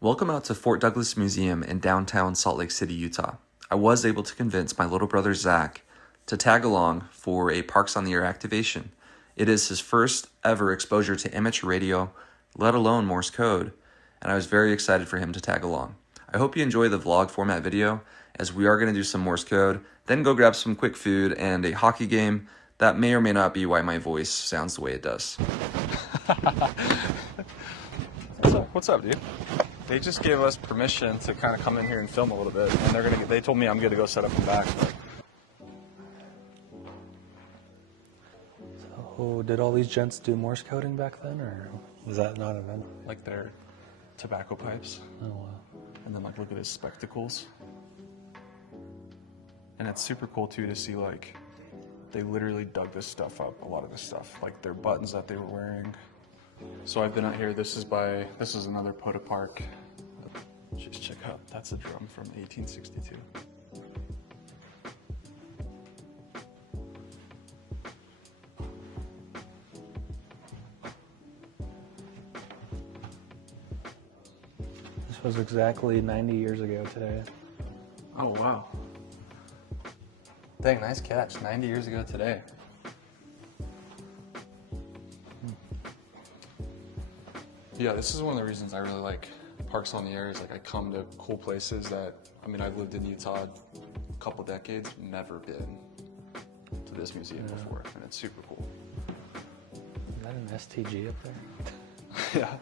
Welcome out to Fort Douglas Museum in downtown Salt Lake City, Utah. I was able to convince my little brother Zach to tag along for a Parks on the Air activation. It is his first ever exposure to amateur radio, let alone Morse code, and I was very excited for him to tag along. I hope you enjoy the vlog format video, as we are going to do some Morse code, then go grab some quick food and a hockey game. That may or may not be why my voice sounds the way it does. What's up, dude? They just gave us permission to kind of come in here and film a little bit, and they told me I'm good to go set up and back. So, did all these gents do Morse coding back then, or was that not a event? Like their tobacco pipes. Oh wow. And then like look at his spectacles. And it's super cool too to see like they literally dug this stuff up, a lot of this stuff, like their buttons that they were wearing. So I've been out here, this is another Poda Park. Just check out, that's a drum from 1862. This was exactly 90 years ago today. Oh wow. Dang, nice catch, 90 years ago today. Yeah, this is one of the reasons I really like Parks on the Air is like I come to cool places that, I mean, I've lived in Utah a couple decades, never been to this museum before, and it's super cool. Is that an STG up there? Yeah,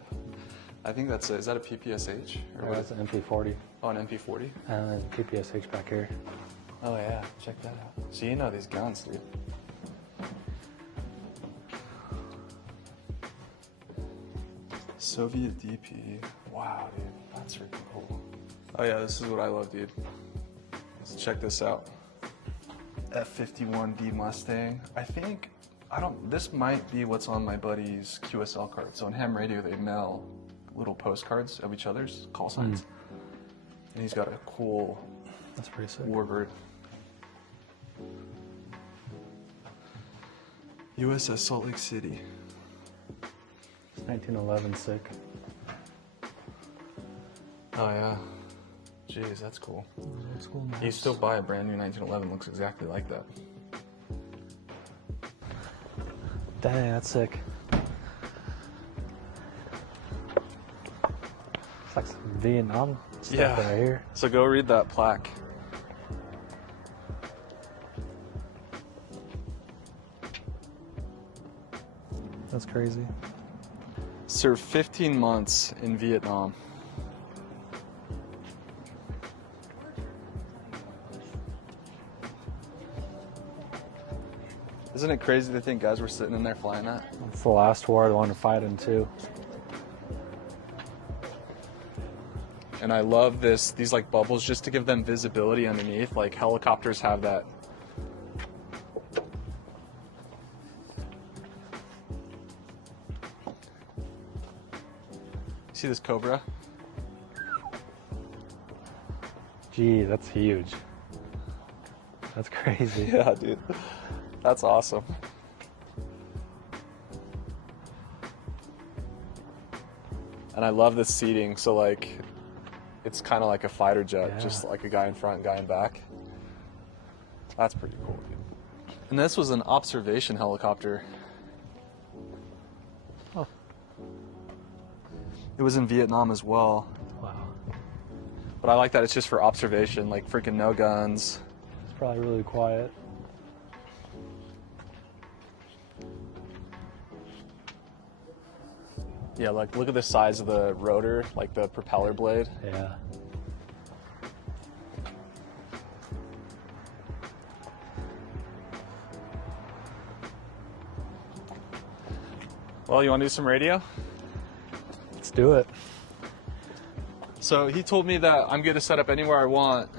I think is that a PPSH? Or that's an MP40. Oh, an MP40? And there's a PPSH back here. Oh yeah, check that out. So you know these guns, dude. Soviet DP. Wow, dude, that's freaking cool. Oh yeah, this is what I love, dude. Let's check this out. F51D Mustang. This might be what's on my buddy's QSL card. So in ham radio, they mail little postcards of each other's call signs. And he's got a cool That's pretty sick. Warbird. USS Salt Lake City. 1911 sick. Oh yeah. Jeez, that's cool. Old school maps. You still buy a brand new 1911, looks exactly like that. Dang, that's sick. It's like some Vietnam stuff right here. So go read that plaque. That's crazy. Served 15 months in Vietnam. Isn't it crazy to think guys were sitting in there flying that? It's the last war I wanted to fight in too. And I love these like bubbles just to give them visibility underneath. Like helicopters have that. See this Cobra? Gee, that's huge. That's crazy. Yeah, dude. That's awesome. And I love this seating. So like, it's kind of like a fighter jet, just like a guy in front, guy in back. That's pretty cool, dude. And this was an observation helicopter. Oh. It was in Vietnam as well. Wow. But I like that it's just for observation, like freaking no guns. It's probably really quiet. Yeah, like look at the size of the rotor, like the propeller blade. Yeah. Well, you want to do some radio? Let's do it. So he told me that I'm good to set up anywhere I want.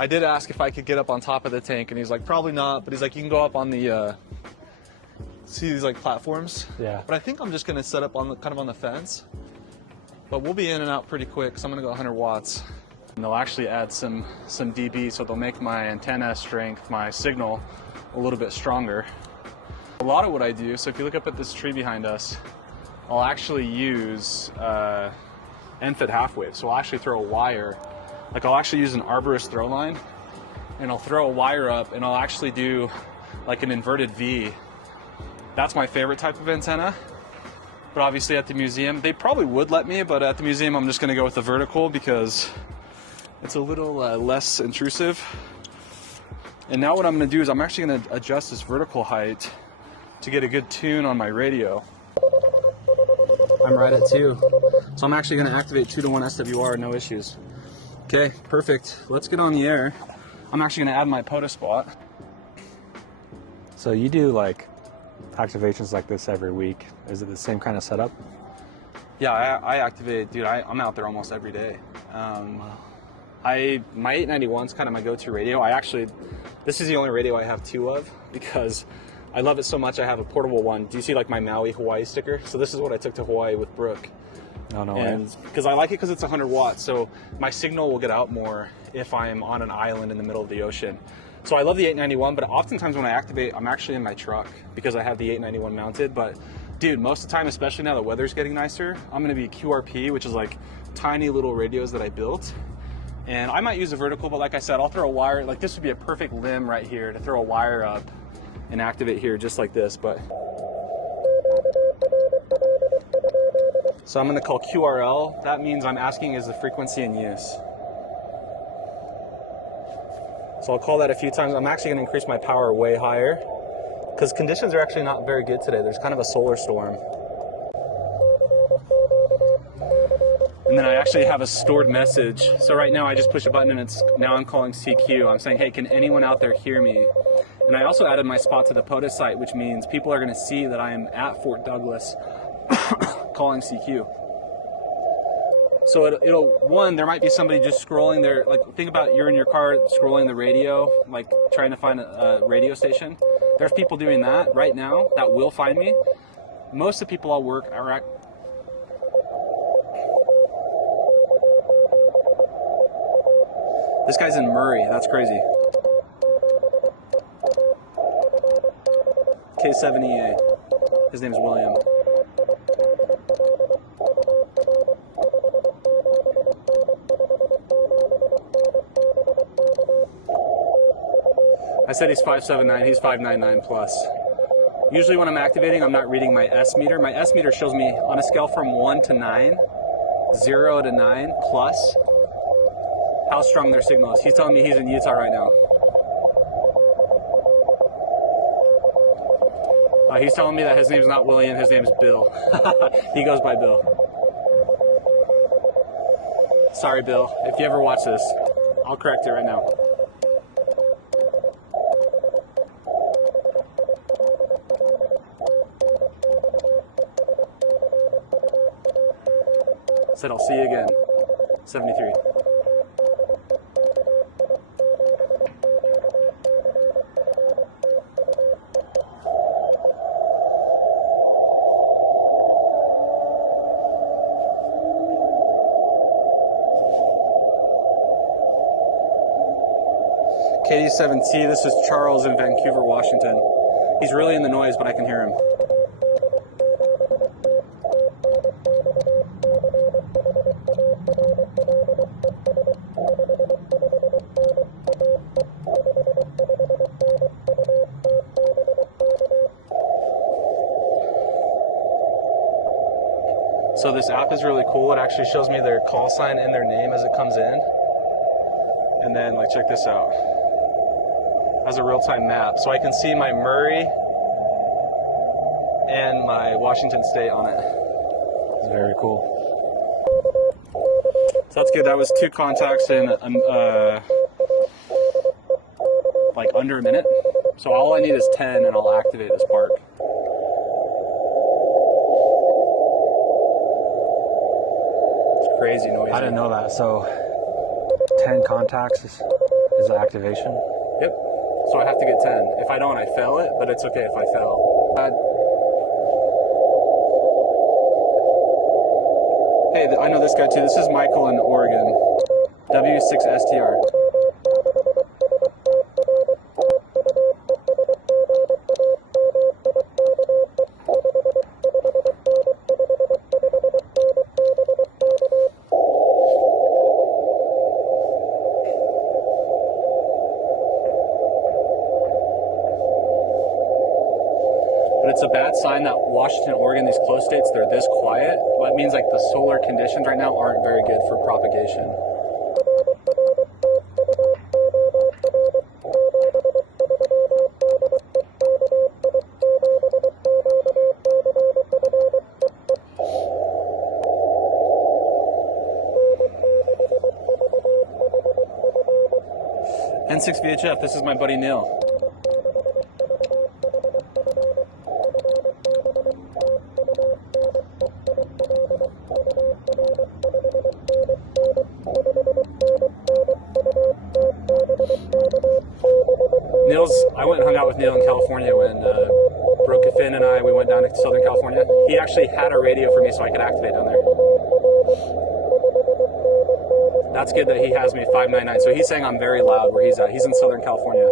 I did ask if I could get up on top of the tank, and he's like, probably not, but he's like, you can go up on the, see these like platforms? Yeah. But I think I'm just gonna set up on the, kind of on the fence. But we'll be in and out pretty quick, so I'm gonna go 100 watts. And they'll actually add some dB, so they'll make my antenna strength, my signal, a little bit stronger. A lot of what I do, so if you look up at this tree behind us, I'll actually use end-fed half wave. So I'll actually throw a wire, like I'll actually use an arborist throw line, and I'll throw a wire up, and I'll actually do like an inverted V. That's my favorite type of antenna. But obviously at the museum, they probably would let me, but at the museum I'm just gonna go with the vertical because it's a little less intrusive. And now what I'm gonna do is I'm actually gonna adjust this vertical height to get a good tune on my radio. I'm right at 2. So I'm actually gonna activate 2-to-1 SWR, no issues. Okay, perfect. Let's get on the air. I'm actually gonna add my POTA spot. So you do like activations like this every week. Is it the same kind of setup? Yeah, I activate, dude, I'm out there almost every day. My 891's kind of my go-to radio. This is the only radio I have 2 of because I love it so much I have a portable one. Do you see like my Maui Hawaii sticker? So this is what I took to Hawaii with Brooke. Oh, no and way. Because I like it because it's 100 watts, so my signal will get out more if I'm on an island in the middle of the ocean. So I love the 891, but oftentimes when I activate, I'm actually in my truck because I have the 891 mounted. But dude, most of the time, especially now the weather's getting nicer, I'm gonna be QRP, which is like tiny little radios that I built. And I might use a vertical, but like I said, I'll throw a wire, like this would be a perfect limb right here to throw a wire up and activate here just like this. But so I'm gonna call QRL. That means I'm asking is the frequency in use. So I'll call that a few times. I'm actually gonna increase my power way higher because conditions are actually not very good today. There's kind of a solar storm. And then I actually have a stored message. So right now I just push a button and now I'm calling CQ. I'm saying, hey, can anyone out there hear me? And I also added my spot to the POTA site, which means people are gonna see that I am at Fort Douglas calling CQ. So it'll, there might be somebody just scrolling there, like think about you're in your car scrolling the radio, like trying to find a radio station. There's people doing that right now that will find me. Most of the people I'll work are at. This guy's in Murray, that's crazy. K7EA, his name's William. I said he's 5'7", he's 5'9" plus. Usually when I'm activating, I'm not reading my S meter. My S meter shows me on a scale from 1 to 9, 0 to 9 plus, how strong their signal is. He's telling me he's in Utah right now. He's telling me that his name's not William, his name's Bill. He goes by Bill. Sorry, Bill, if you ever watch this, I'll correct it right now. Said I'll see you again. 73. KD7T, this is Charles in Vancouver, Washington. He's really in the noise, but I can hear him. So this app is really cool. It actually shows me their call sign and their name as it comes in. And then, like, check this out. It has a real-time map. So I can see my Murray and my Washington State on it. It's very cool. So that's good. That was 2 contacts in like under a minute. So all I need is 10 and I'll activate this park. Crazy noise. I didn't know that. So 10 contacts is the activation? Yep. So I have to get 10. If I don't, I fail it, but it's okay if I fail. Hey, I know this guy too. This is Michael in Oregon. W6STR. bad sign that Washington, Oregon, these close states, they're this quiet. Well, it means like the solar conditions right now aren't very good for propagation. N6 VHF, this is my buddy Neil. I went and hung out with Neil in California when Finn and we went down to Southern California. He actually had a radio for me so I could activate down there. That's good that he has me 599. So he's saying I'm very loud where he's at. He's in Southern California.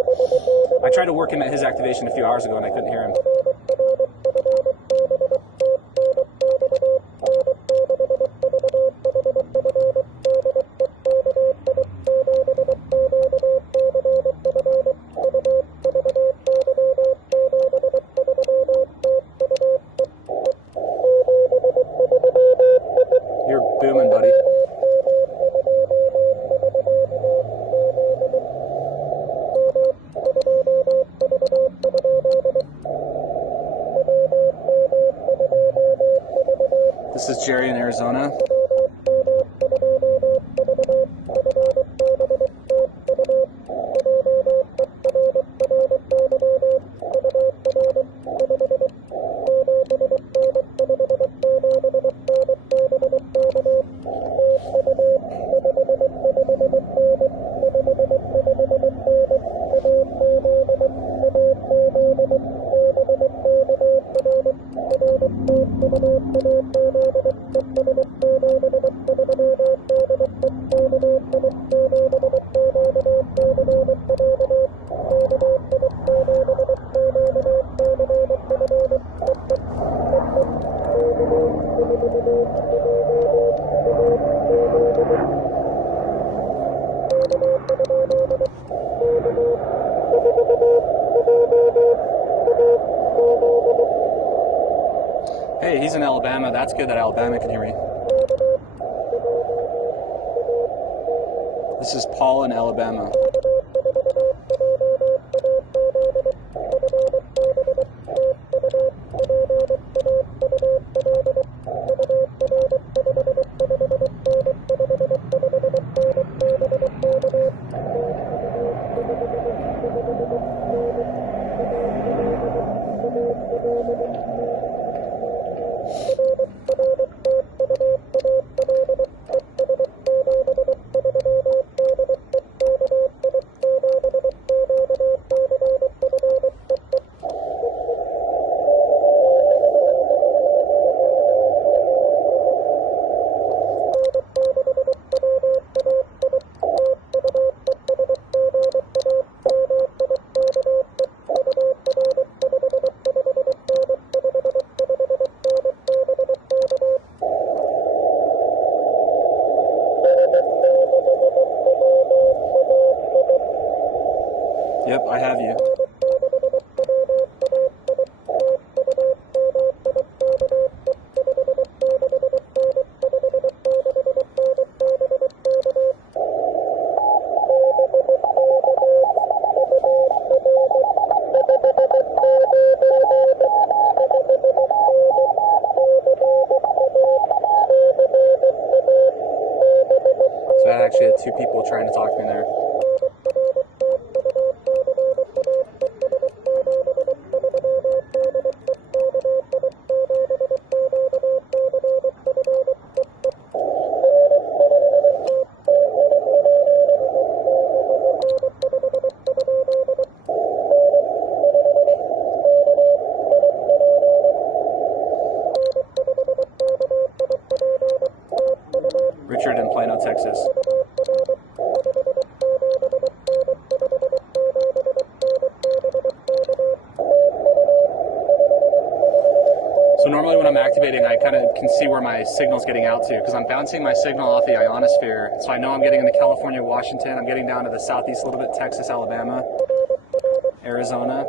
I tried to work him at his activation a few hours ago and I couldn't hear him. You're booming, buddy. This is Jerry in Arizona. Hey, he's in Alabama. That's good that Alabama can hear me. This is Paul in Alabama. Yep, I have you. So I actually had two people trying to talk to me there. Richard in Plano, Texas. So normally when I'm activating, I kind of can see where my signal's getting out to because I'm bouncing my signal off the ionosphere. So I know I'm getting into California, Washington. I'm getting down to the southeast a little bit, Texas, Alabama, Arizona.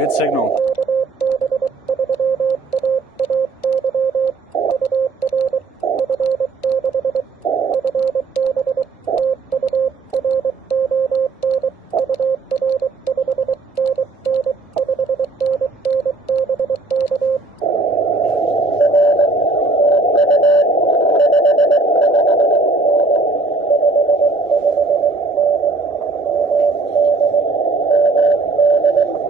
Good signal.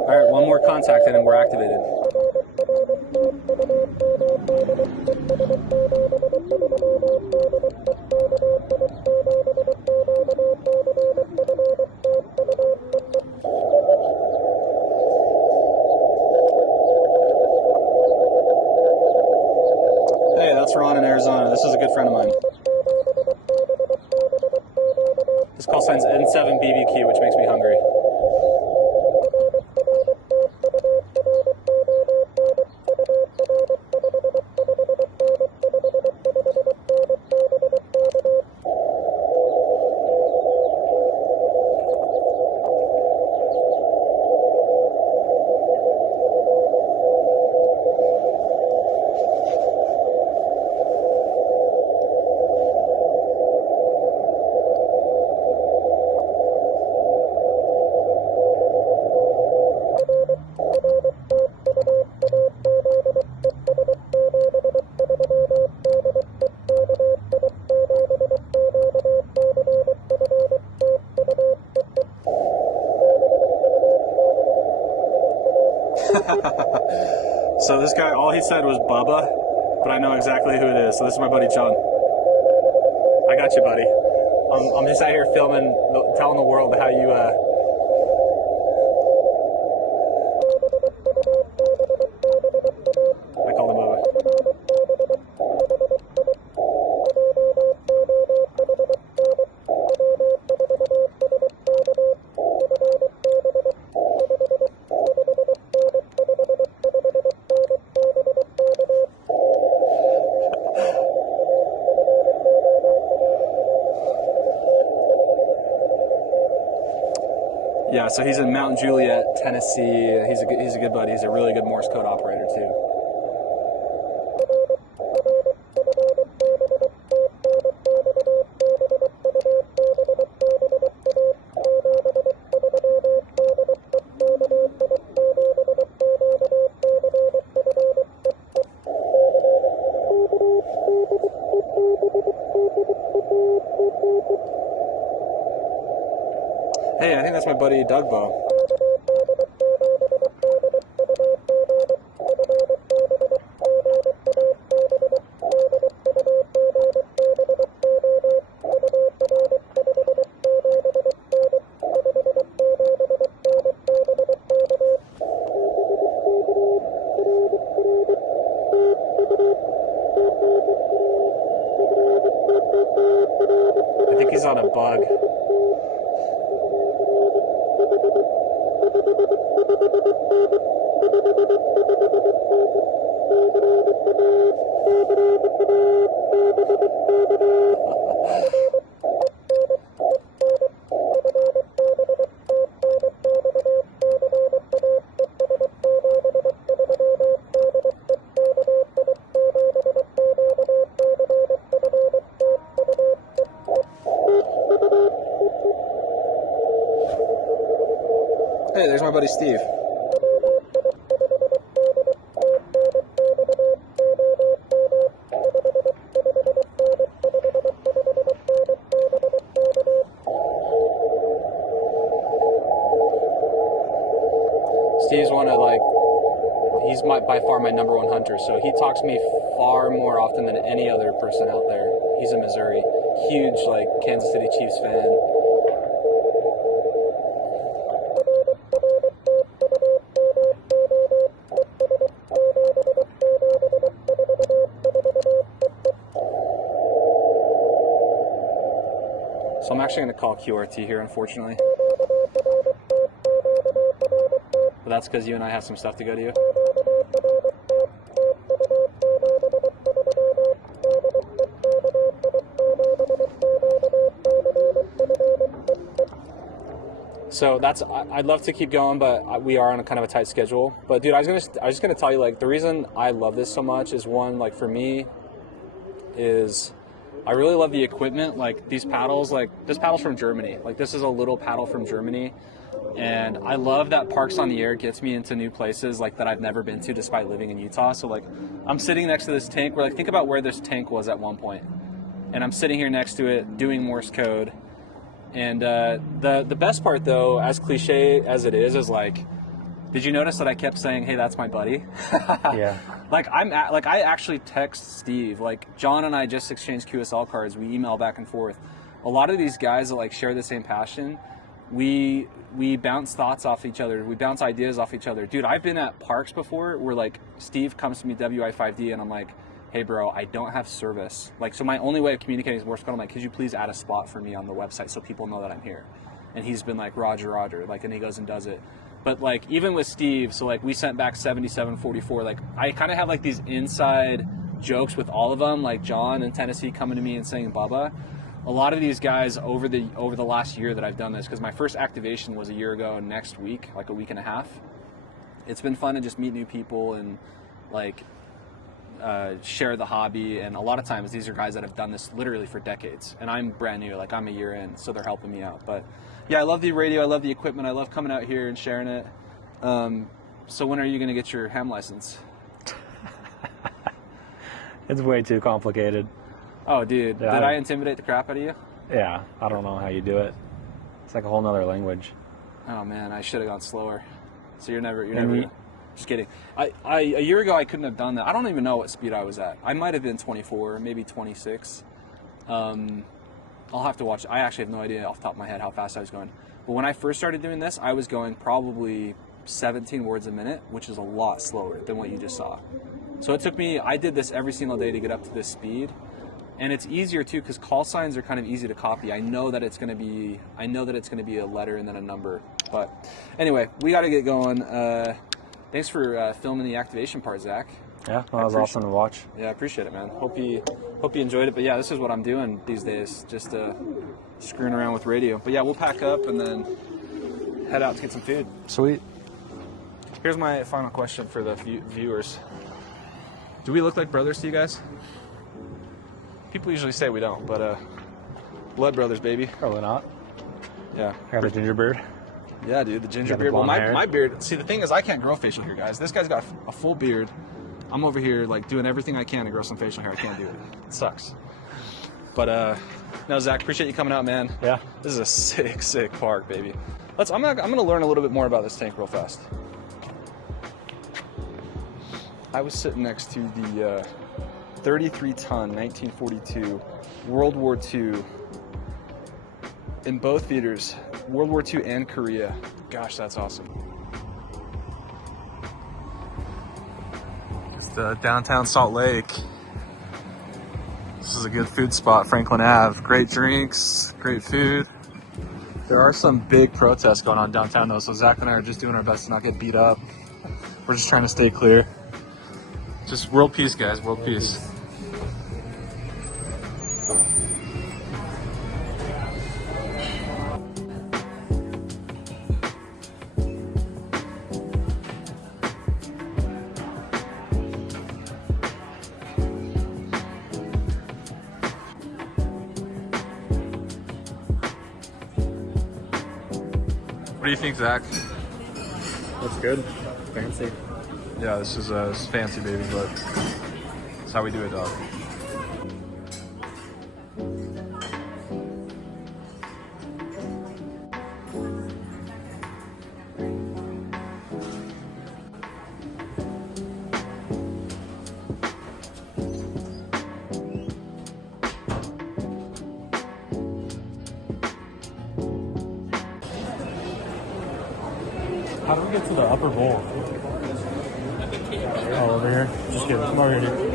All right, one more contact and we're activated. Hey, that's Ron in Arizona. This is a good friend of mine. This call sign's N7BBQ, which makes me hungry. So this guy, all he said was Bubba, but I know exactly who it is. So this is my buddy John. I got you, buddy. I'm just out here filming, telling the world how you. I called him Bubba. Yeah, so he's in Mount Juliet, Tennessee. He's a good buddy. He's a really good Morse Code operator too. Hey, I think that's my buddy Doug Bo. I think he's on a bug. Hey, there's my buddy Steve. Steve's he's by far my number one hunter, so he talks to me far more often than any other person out there. He's in Missouri. Huge, Kansas City Chiefs fan. So I'm actually going to call QRT here, unfortunately. But that's because you and I have some stuff to go to. So I'd love to keep going, but we are on a kind of a tight schedule. But dude, I was just gonna tell you, like, the reason I love this so much is, one, like, for me, is I really love the equipment. Like, these paddles, like, this paddle's from Germany. Like, this is a little paddle from Germany. And I love that Parks on the Air gets me into new places, like, that I've never been to despite living in Utah. So, like, I'm sitting next to this tank where, like, think about where this tank was at one point. And I'm sitting here next to it doing Morse code. And the best part, though, as cliche as it is like, did you notice that I kept saying, hey, that's my buddy? Yeah. Like, I actually text Steve. Like, John and I just exchanged QSL cards. We email back and forth. A lot of these guys that, like, share the same passion, we bounce thoughts off each other. We bounce ideas off each other. Dude, I've been at parks before where, like, Steve comes to me WI5D and I'm like, hey, bro, I don't have service. Like, so my only way of communicating is Morse code. I'm like, could you please add a spot for me on the website so people know that I'm here? And he's been like, Roger, like, and he goes and does it. But, like, even with Steve, so, like, we sent back 7744. Like, I kind of have, like, these inside jokes with all of them, like John in Tennessee coming to me and saying Bubba. A lot of these guys over the last year that I've done this, because my first activation was a year ago next week, like a week and a half. It's been fun to just meet new people and, like, share the hobby. And a lot of times these are guys that have done this literally for decades, and I'm brand new, like, I'm a year in, so they're helping me out. But yeah, I love the radio, I love the equipment, I love coming out here and sharing it. So when are you going to get your ham license? It's way too complicated. Oh, dude, Yeah, did I intimidate the crap out of you? Yeah, I don't know how you do it. It's like a whole nother language. Oh man, I should have gone slower. So you're never. you- Just kidding. A year ago I couldn't have done that. I don't even know what speed I was at. I might have been 24, maybe 26. I'll have to watch. I actually have no idea off the top of my head how fast I was going. But when I first started doing this, I was going probably 17 words a minute, which is a lot slower than what you just saw. So it took me. I did this every single day to get up to this speed. And it's easier too because call signs are kind of easy to copy. I know that it's going to be a letter and then a number. But anyway, we got to get going. Thanks for filming the activation part, Zach. Yeah, that was awesome to watch. Yeah, I appreciate it, man. Hope you enjoyed it. But yeah, this is what I'm doing these days, just screwing around with radio. But yeah, we'll pack up and then head out to get some food. Sweet. Here's my final question for the viewers. Do we look like brothers to you guys? People usually say we don't, but blood brothers, baby. Probably not. Yeah. I got a ginger beard. Yeah, dude, the ginger got the beard. Well, blonde hair. my beard. See, the thing is, I can't grow facial hair, guys. This guy's got a full beard. I'm over here like doing everything I can to grow some facial hair. I can't do it. It sucks. But no, Zach, appreciate you coming out, man. Yeah. This is a sick park, baby. I'm gonna learn a little bit more about this tank real fast. I was sitting next to the 33-ton 1942 World War II in both theaters, World War II and Korea. Gosh, that's awesome. It's the downtown Salt Lake. This is a good food spot, Franklin Ave. Great drinks, great food. There are some big protests going on downtown though, so Zach and I are just doing our best to not get beat up. We're just trying to stay clear. Just world peace, guys, world peace. What do you think, Zach? Looks good. Fancy. Yeah, this is fancy, baby, but that's how we do it, dog. How do we get to the upper bowl? Oh, over here? Just kidding. Come over here, dude.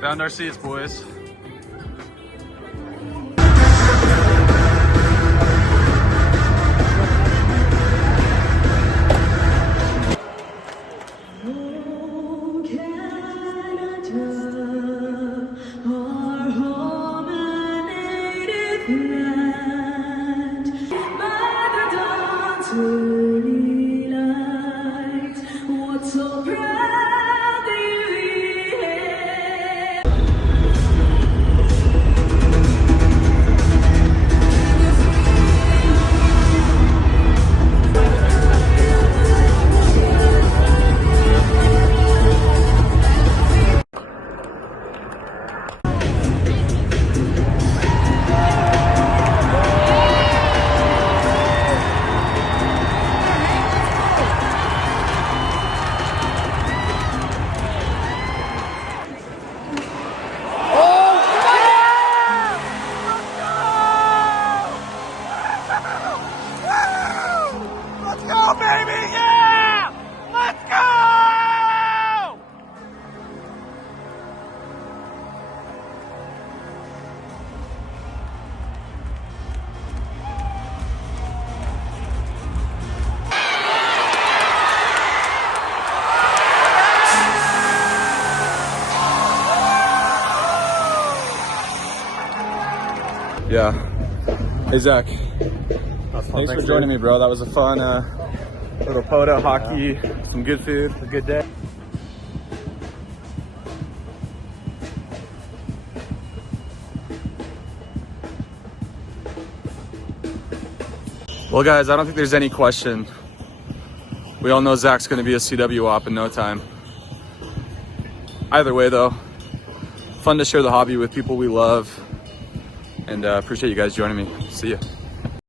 Found our seats, boys. Yeah. Hey, Zach. That's fun. Thanks for joining me, bro. That was a fun little POTA, hockey, some good food. A good day. Well, guys, I don't think there's any question. We all know Zach's going to be a CW op in no time. Either way, though, fun to share the hobby with people we love. And appreciate you guys joining me. See ya.